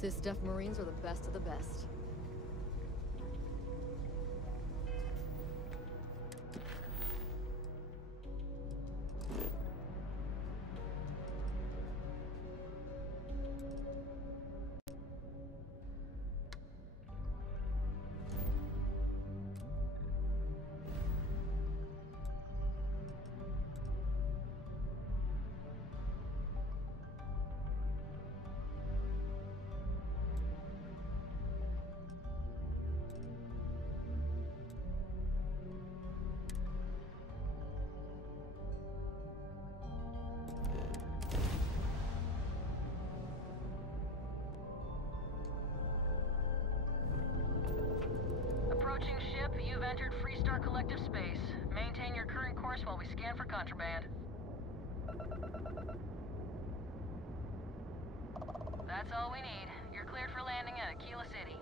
Sys-Def Marines are the best of the best. You've entered Freestar Collective Space. Maintain your current course while we scan for contraband. That's all we need. You're cleared for landing at Aquila City.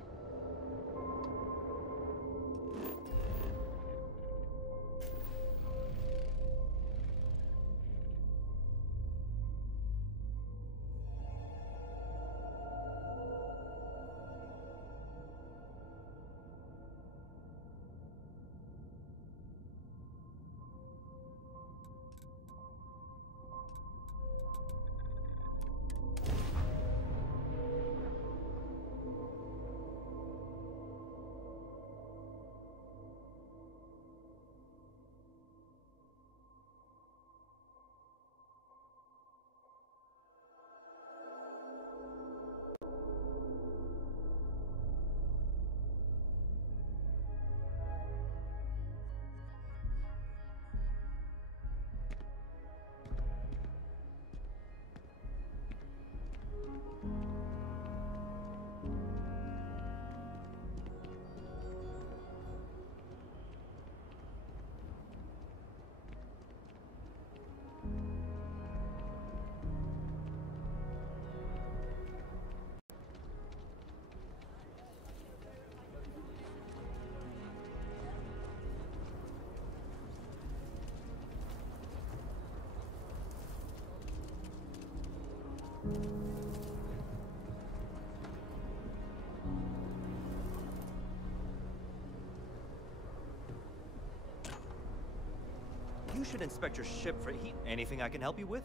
You should inspect your ship for heat. Anything I can help you with?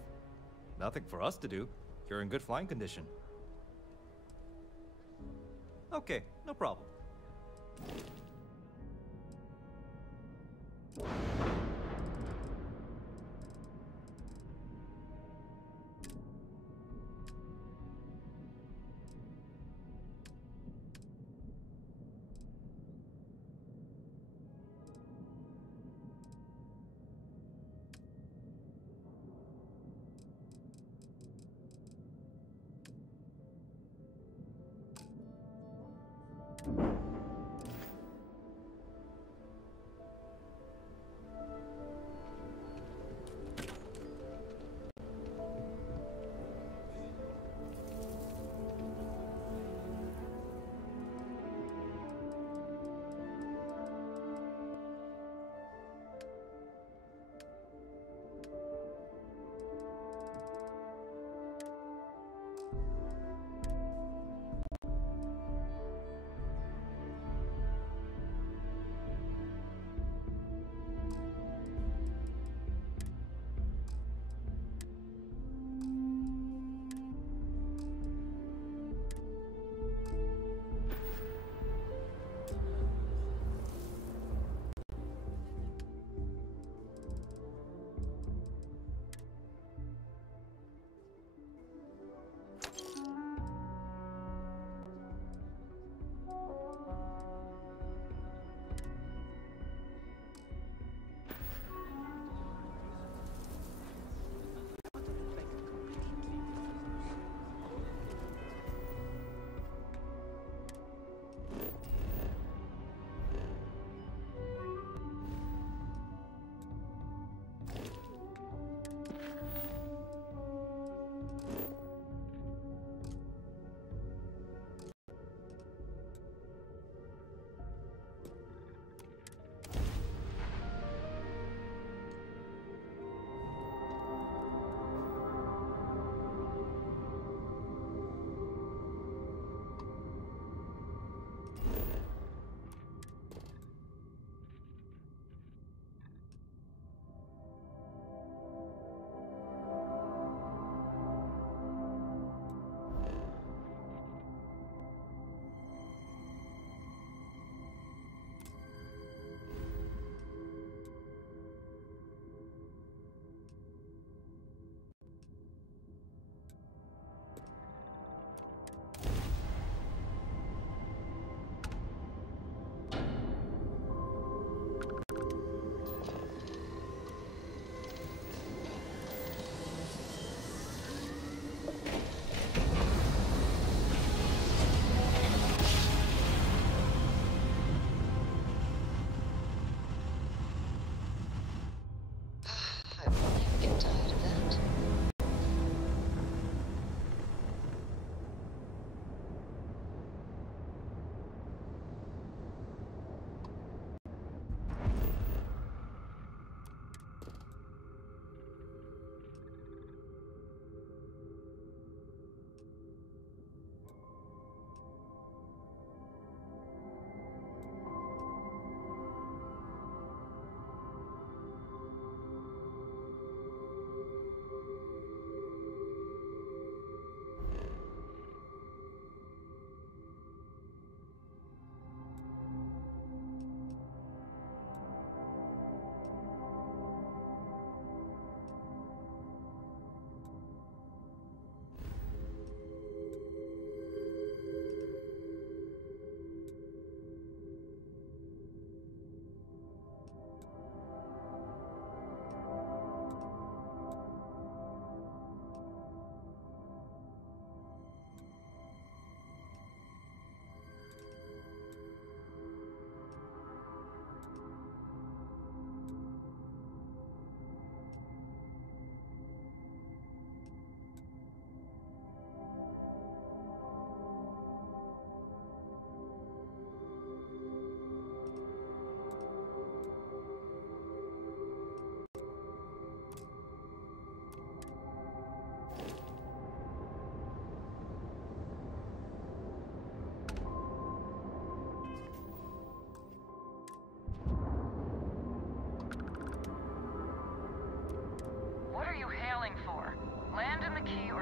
Nothing for us to do. You're in good flying condition. Okay, no problem.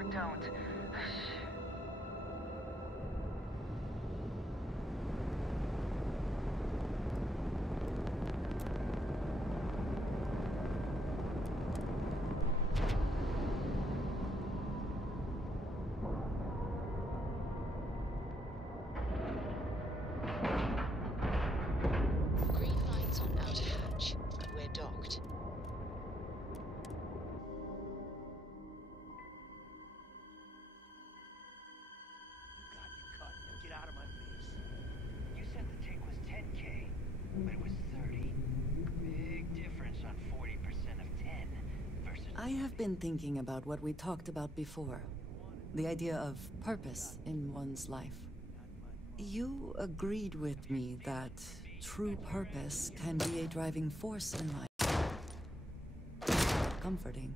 or don't. Green lights on outer hatch. We're docked. Get out of my face. You said the take was 10K, but it was 30. Big difference on 40% of 10 versus... I have been thinking about what we talked about before. The idea of purpose in one's life. You agreed with me that true purpose can be a driving force in life. Comforting.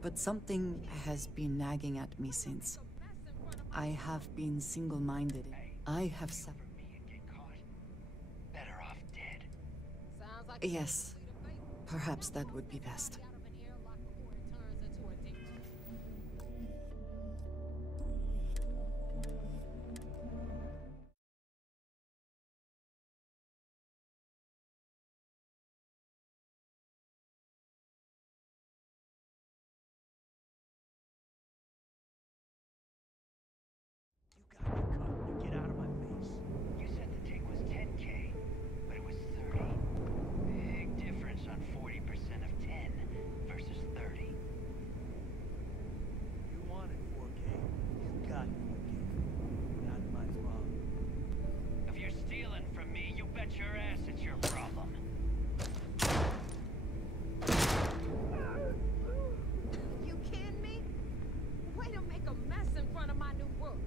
But something has been nagging at me since. I have been single-minded. I have For me and get caught. Better off dead. Yes. Perhaps that would be best. You got your cut. Get out of my face. You said the take was 10K, but it was 30. Big difference on 40% of 10 versus 30. You wanted 4K. You got 4K. Not my problem. If you're stealing from me, you bet your ass it's your problem. You kidding me? Way to make a mess in front of my new book.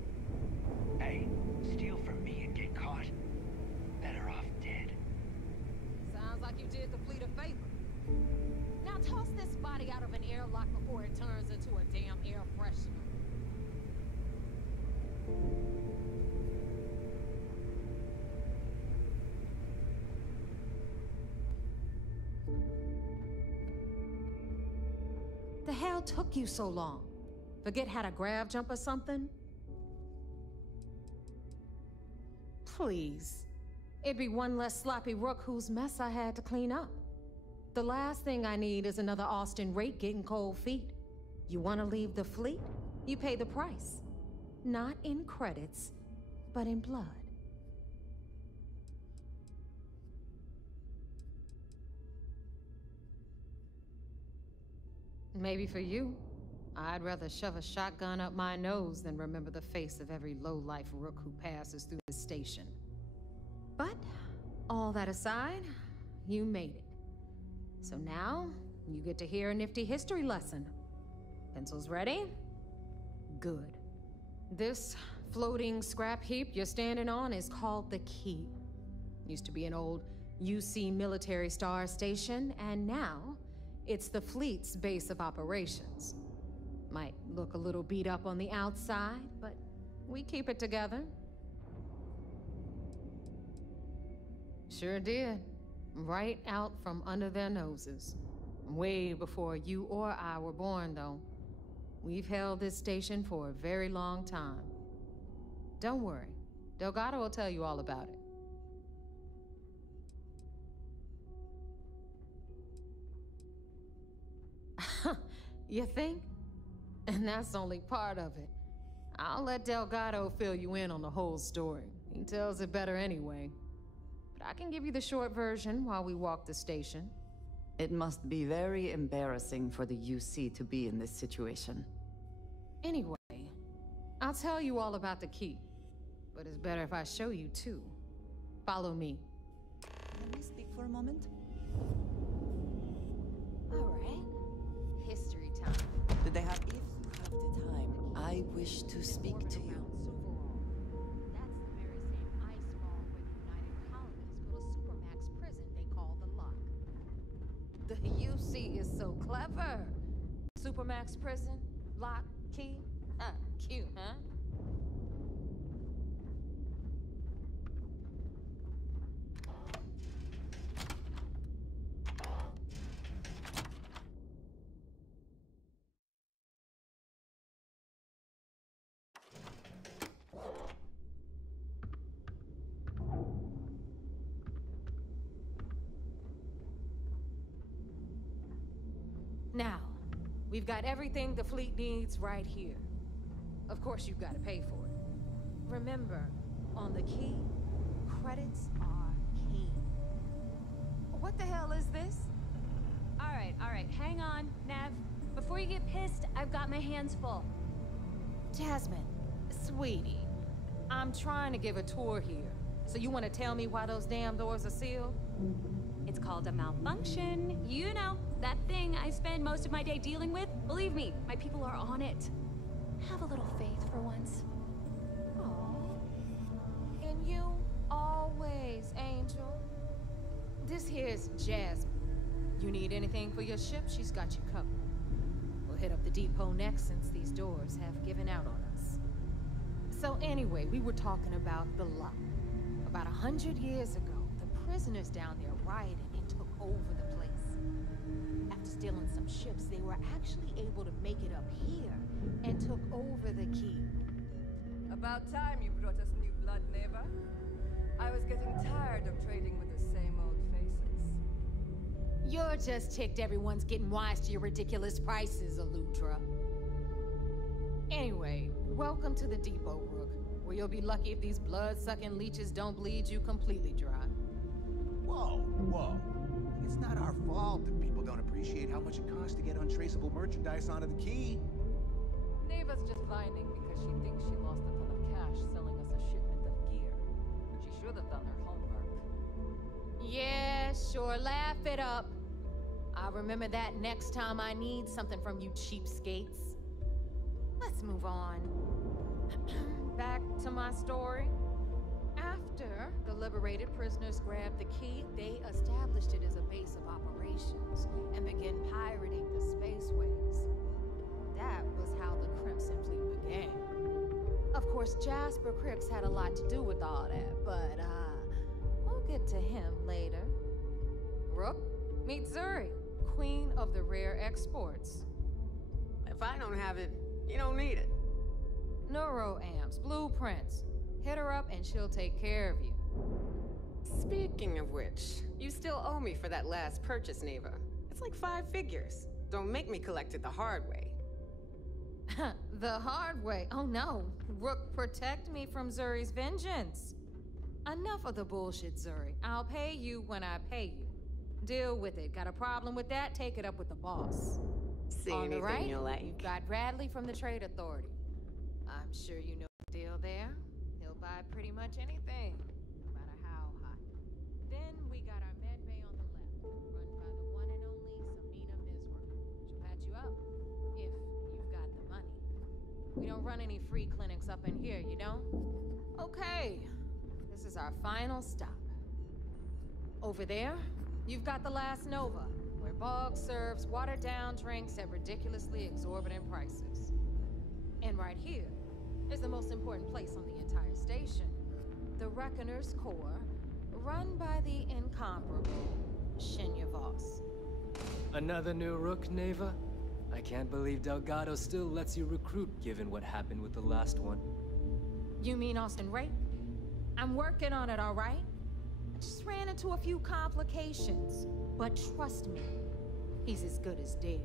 Hey, steal from me and get caught. Better off dead. Sounds like you did the fleet a favor. Now toss this body out of an airlock before it turns into a damn air freshener. The hell took you so long? Forget how to grav jump or something? Please. It'd be one less sloppy rook whose mess I had to clean up. The last thing I need is another Austin rate getting cold feet. You want to leave the fleet? You pay the price. Not in credits, but in blood. Maybe for you, I'd rather shove a shotgun up my nose than remember the face of every low-life rook who passes through the station. But, all that aside, you made it. So now, you get to hear a nifty history lesson. Pencils ready? Good. This floating scrap heap you're standing on is called the Key. Used to be an old UC military star station, and now it's the fleet's base of operations. Might look a little beat up on the outside, but we keep it together. Sure did. Right out from under their noses. Way before you or I were born, though. We've held this station for a very long time. Don't worry. Delgado will tell you all about it. You think? And that's only part of it. I'll let Delgado fill you in on the whole story. He tells it better anyway. But I can give you the short version while we walk the station. It must be very embarrassing for the UC to be in this situation. Anyway, I'll tell you all about the Key. But it's better if I show you too. Follow me. Can we speak for a moment? All right. History time. Do they have... If you have the time, I wish to speak to you. That's the very same ice wall where the United Colonies built a supermax prison they call the Lock. The UC is so clever. Supermax prison, lock, key. Cute, huh? Now, we've got everything the fleet needs right here. Of course, you've got to pay for it. Remember, on the key, credits are king. What the hell is this? All right, hang on, Nev. Before you get pissed, I've got my hands full. Jasmine, sweetie, I'm trying to give a tour here. So you want to tell me why those damn doors are sealed? It's called a malfunction. You know, that thing I spend most of my day dealing with. Believe me, my people are on it. Have a little faith for once. Aww. And you always, Angel. This here's Jasmine. You need anything for your ship, she's got you covered. We'll hit up the depot next since these doors have given out on us. So anyway, we were talking about the lot. About 100 years ago, the prisoners down there rioted and took over the place. After stealing some ships, they were actually able to make it up here and took over the key. About time you brought us new blood, neighbor. I was getting tired of trading with the same old faces. You're just ticked everyone's getting wise to your ridiculous prices, Aludra. Anyway, welcome to the depot, Rook, where you'll be lucky if these blood-sucking leeches don't bleed you completely dry. Whoa, whoa. It's not our fault that people don't appreciate how much it costs to get untraceable merchandise onto the key. Neva's just whining because she thinks she lost a ton of cash selling us a shipment of gear. She should have done her homework. Yeah, sure, laugh it up. I'll remember that next time I need something from you cheapskates. Let's move on. Back to my story. After the liberated prisoners grabbed the key, they established it as a base of operations and began pirating the spaceways. That was how the Crimson Fleet began. Of course, Jasper Cripps had a lot to do with all that, but, we'll get to him later. Rook, meet Zuri, queen of the rare exports. If I don't have it, you don't need it. Neuroamps, blueprints. Hit her up and she'll take care of you. Speaking of which, you still owe me for that last purchase, Neva. It's like 5 figures. Don't make me collect it the hard way. The hard way? Oh no. Rook, protect me from Zuri's vengeance. Enough of the bullshit, Zuri. I'll pay you when I pay you. Deal with it. Got a problem with that? Take it up with the boss. See On the anything right, you like? you've got Bradley from the Trade Authority. I'm sure you know the deal there. He'll buy pretty much anything, no matter how hot. Then we got our med bay on the left, run by the one and only Samina Misra. She'll patch you up, if you've got the money. We don't run any free clinics up in here, you don't? Okay, this is our final stop. Over there, you've got the Last Nova, where Bog serves watered-down drinks at ridiculously exorbitant prices. And right here is the most important place on the entire station, the Reckoner's Core, run by the incomparable Shinya Voss. Another new Rook, Neva? I can't believe Delgado still lets you recruit, given what happened with the last one. You mean Austin Ray? I'm working on it, all right? I just ran into a few complications, but trust me, he's as good as dead.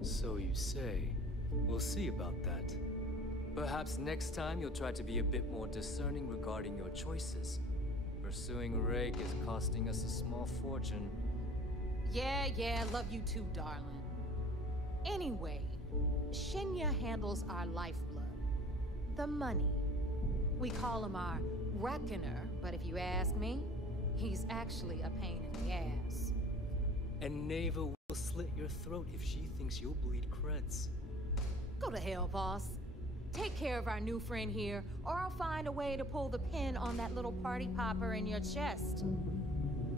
So you say. We'll see about that. Perhaps next time you'll try to be a bit more discerning regarding your choices. Pursuing Rake is costing us a small fortune. Yeah, love you too, darling. Anyway, Shinya handles our lifeblood. The money. We call him our Reckoner, but if you ask me, he's actually a pain in the ass. And Neva will slit your throat if she thinks you'll bleed creds. Go to hell, boss. Take care of our new friend here, or I'll find a way to pull the pin on that little party popper in your chest.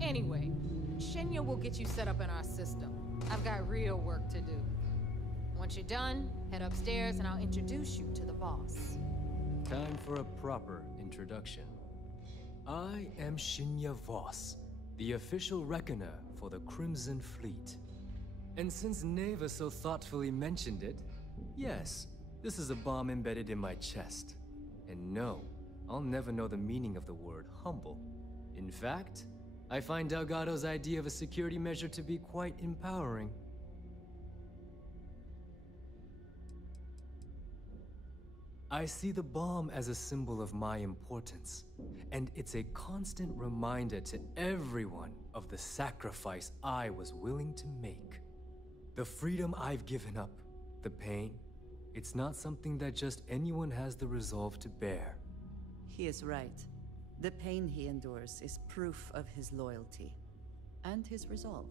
Anyway, Shinya will get you set up in our system. I've got real work to do. Once you're done, head upstairs and I'll introduce you to the boss. Time for a proper introduction. I am Shinya Voss, the official reckoner for the Crimson Fleet. And since Neva so thoughtfully mentioned it, yes, this is a bomb embedded in my chest. And no, I'll never know the meaning of the word humble. In fact, I find Delgado's idea of a security measure to be quite empowering. I see the bomb as a symbol of my importance, and it's a constant reminder to everyone of the sacrifice I was willing to make. The freedom I've given up, the pain, it's not something that just anyone has the resolve to bear. He is right. The pain he endures is proof of his loyalty and his resolve.